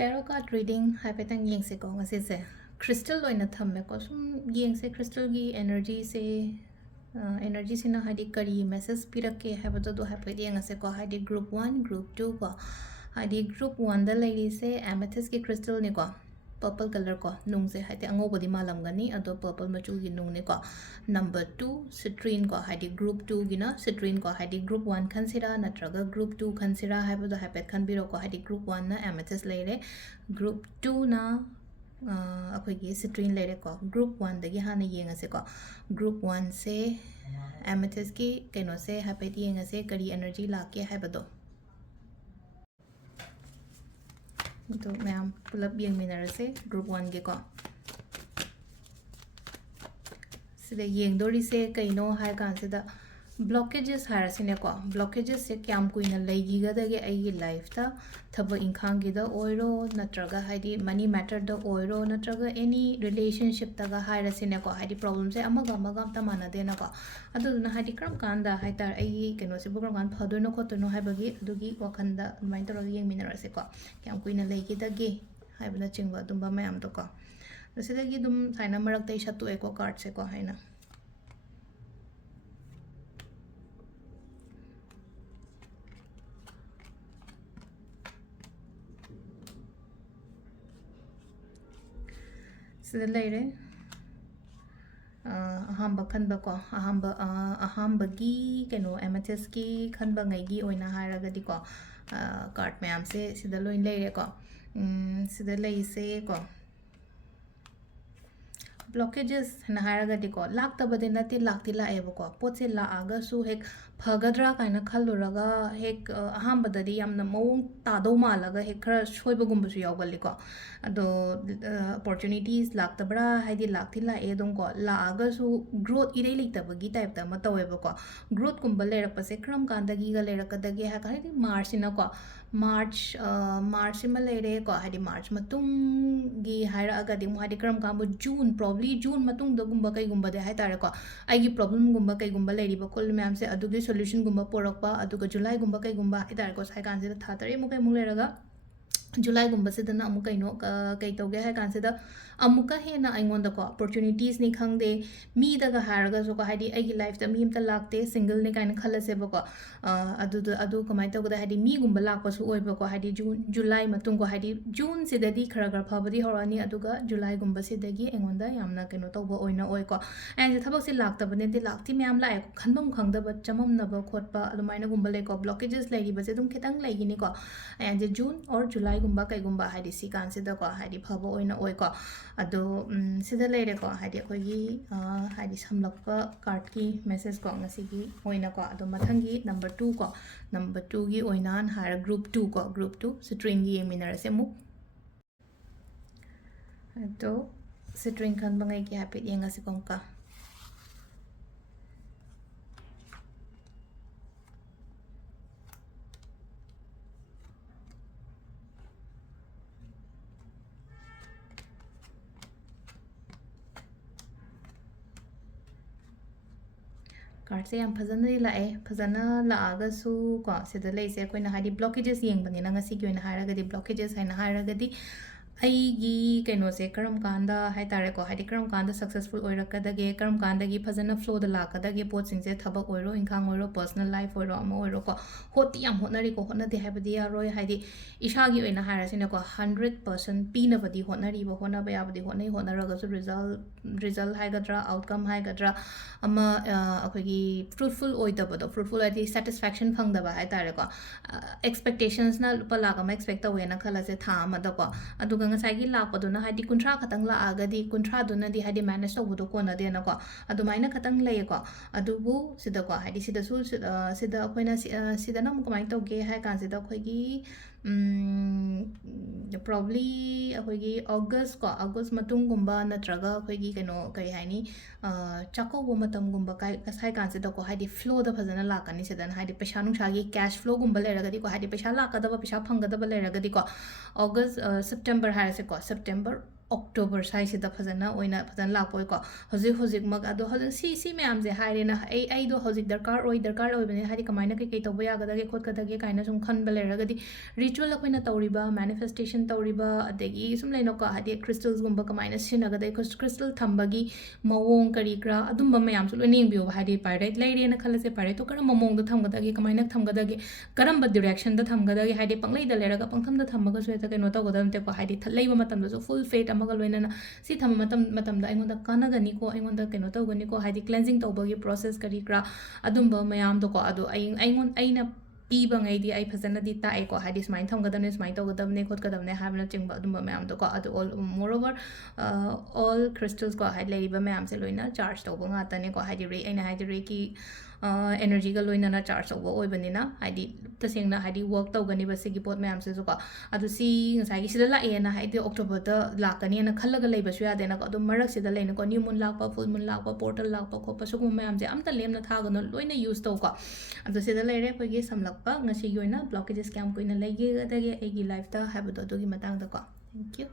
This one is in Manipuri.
Tarot card reading haipetang yengse ko ngasise crystal loina thamme ko sum yengse crystal gi energy se energy sina hadi kari message pirake habado do haipet yengase ko hadi group 1 group 2 ko hadi group 1 da lady se amethyst ki crystal ni ko purple color ko nung se hadi ango bodi malam gani ado purple machu gi nung ni ko number 2 citrine ko hadi group 2 gi na citrine ko hadi group 1 khansira natraga group 2 khansira habado haipet khanbiro ko hadi group 1 na amethyst leire group 2 na अखोगी citrine लेरे को ग्रुप 1 दगी हाने येंगसे को ग्रुप 1 से एमेथिस्ट की कैनो से हापेट येंगसे करी एनर्जी लाके हाइबदो तो मैम पुलअप येंगमिनर से ग्रुप 1 के को सिदे येंगदोरी से कैनो हाय कांसिदा ब्लॉकेजेस हारसिने को ब्लॉकेजेस से क्याम कुइना लेगिगदगे आइगी लाइफ ता थब इंखांगिदा ओइरो नत्रगा हाइदी मनी मैटर द ओइरो नत्रगा एनी रिलेशनशिप तगा हारसिने को हाइदी प्रॉब्लम से अमगा अमगा ता माना देना को अदुना हाइदी क्रम कांदा हाइतार आइगी केनो से बुग्रम कान फदोनो खोतनो हाइबगी अदुगी वखंदा माइन तरो येंगमिनर से को क्याम कुइना लेगिदगे हाइबना चिंगबा दुंबा मयाम तो को सिदगी दुम साइना मरक तै शतु एको कार्ड से को हाइना सिदा लेरे अहांबा खनबा को अहांबगी केनो एमेथिस्ट की खनबा ngैगी ओइना हारगदी को कार्ड मैम से सिदा लोइन लेरे को सिदा लेइसे को ब्लॉकेजेस ना हारगदी को लाक्तबदे नते लाक्ति लाएबो को पोचे लाआगा सु हेक फगद्रा काइना खल्लुरगा हेक अहांबददी यामना मौंग तादो मालगा हेक खरा सोइबगुंबसु यावगल्ली को अदो अपॉर्चुनिटीज लाक्तबरा हाइदी लाक्ति लाए दों को लाआगा सु ग्रोथ इरे लेतबगी टाइप ता मतवेबो को ग्रोथ कुंबल लेरपसे क्रम कांदगी गा लेरकदगे हा हाइदी मार्च सिना को मार्च में लेरे को हाइदी मार्च मतुंगी हाइरागदी मु हाइदी क्रम कांबो जून प्रॉब्ली जून मतुंग दगुंबा कईगुंबा दे हाइतारे को आइगी प्रॉब्लम गुंबा कईगुंबा लेरिबा कोल मैम से अदुगी सोल्यूशन गुंबा पोरकपा अदुगा जुलाई गुंबा कईगुंबा हाइतारे को साइकान से था तरे मुके मु लेरगा जुलाई गुंबा से दना अमु कईनो कई तोगे है कान से द अमुका हेना आइंगोंद को अपॉर्चुनिटीज नि खंगदे मी दगा हारगा सो को हाइदी आइगी लाइफ द मी मता लाक्ते सिंगल ने काइन खलसे बको अदु कमाइ तोगदा हाइदी मी गुंबा लाकपसु ओइबा को हाइदी जून जुलाई मतुंग को हाइदी जून से ददी खरा खरा फबदी होरानी अदुगा जुलाई गुंबा से दगी एंगोंदा यामना केनो तोबा ओइना ओइ को एंड थबक से लाक्तबने दे लाक्ति म्याम लाए को खनबम खंगदबा चमम नबा खोटपा अदुमाइना गुंबा ले को ब्लॉकेजेस लेरी बसे दुम खितंग लेगिनी को एंड जून और जुलाई गुंबा कईगुंबा हाइदी सी कान से द को हाइदी फबा ओइना ओइ को अदो सिदा लेरे को हाइदी अखोगी हाइदी समलपा कार्ड की मैसेज को ngasi ओइना को अदो मथंगी नंबर 2 को नंबर 2 की ओइनान हार ग्रुप 2 को ग्रुप 2 सिट्रिंग की येमिनर से मु तो सिट्रिंग खन बंगाई की हैप्पी येंगasi कोंका कार्ड से याम फजन लाए फजन लागसु को सिदा लेसे कोइना हाइदी ब्लॉकेजेस येंगबने ना ngasi की ओइना हारगदी ब्लॉकेजेस हाइना हारगदी आइगी कैनो से करम कांदा हाइ तारे को हाइदी करम कांदा सक्सेसफुल ओइरकदगे करम कांदगी फजन फ्लो द लाकदगे पोचिंग से थबक ओइरो इंखांग ओइरो पर्सनल लाइफ ओइरो अम ओइरो को होती याम होनरी को होनदे हाइबदी यारोय हाइदी इशागी ओइना हारसिने को 100% पीनबदी होनरी बो होनबा याबदी होनै होनरगसु रिजल्ट हाइगद्रा आउटकम हाइगद्रा अमा अखोगी फ्रूटफुल ओइदबदो फ्रूटफुल आदि सेटिस्फैक्शन फंगदबा हाइ तारे को एक्सपेक्टेशंस ना लुपा लागमा एक्सपेक्ट तवेना खलसे था अमदको अदुगा ngसाइगी लापदुना हाइदी कुंट्रा खतंग लाआगदी कुंट्रा दुनदी हाइदी मैनेज तौबदो कोना देना को अदुमाइना खतंग लेय को अदुबु सिदा को हाइदी सिदासु सिदा अखोइना सिदा नम कमाइ तौगे हाइ कान सिदा अखोइगी प्रॉब्ली अखोइगी अगस्त मतुंग गुंबा नत्रगा अखोइगी कनो कई हाइनी चाको मतम गुंबा काय साइ कान सिदा को हाइदी फ्लो द फजना लाकनी सिदन हाइदी पैसा नुसागी कैश फ्लो गुंबा लेरगदी को हाइदी पैसा लाकदबा पैसा फंगदबा लेरगदी को अगस्त सितंबर हाइसे को सितंबर October साइसिदा फजना ओइना फजना लापोय को हजिक मग अदो हजिक सी मैम जे हाइरेना आई दो हजिक दरकार ओइबने हादि कमाइना के तौबा यागदगे खोदगदगे काइना सुम खनबा लेरगदि रिचुअल अखोइना तौरिबा मैनिफेस्टेशन तौरिबा अदगी सुम लेनो को हादि क्रिस्टल्स गुम्बा कमाइना सिनगदे क्रिस्टल थंबगी मवोंग करिक्रा अदुम्बा मैम सु लोइने बियो हादि पाइरेट लेरेना खलसे पाइरेट तो करम मवोंग द थंगदगे कमाइना थंगदगे करम डायरेक्शन द थंगदगे हादि पंगलै द लेरगा पंगथम द थंबगा सु केनो तौगदम ते को हादि लेइबा मतम द फुल फेट अमगा लोइना सी थम मतम द अइंगोंदा कानगनी को अइंगोंदा केनो तौगनी को हादि क्लेंजिंग तौबगी प्रोसेस करिक्रा अदुम्बा मैम दो को अदो अइना पीबा ngैदी आई फजना दी ताए को हादि स्माइन थमगदमने स्माइन तौगदमने खोदगदमने हाबना चिंगबा अदुम्बा मैम दो को अदो ऑल मोरोवर ऑल क्रिस्टल्स को हादि लेरिबा मैम से लोइना चार्ज तौबा ngaतने को हादि रे अइना हादि रे की एनर्जी का लोइना चार्ज तौबा ओइबनिना हादि तसेंगना हादि वर्क तौगनी बसेगी पोत मैम से को अदो सी ngasai gi sida la ena haide october da lakani na khallaga leiba su yade na ko adum marak sida leina ko new moon lakpa full moon lakpa portal lakpa khopa su gum mayam je amta lemna thagano loina use to ko ado sida leire ko gi samlakpa ngasi yoina blockages kam ko ina lege da ge egi life da habado do gi matang da ko thank you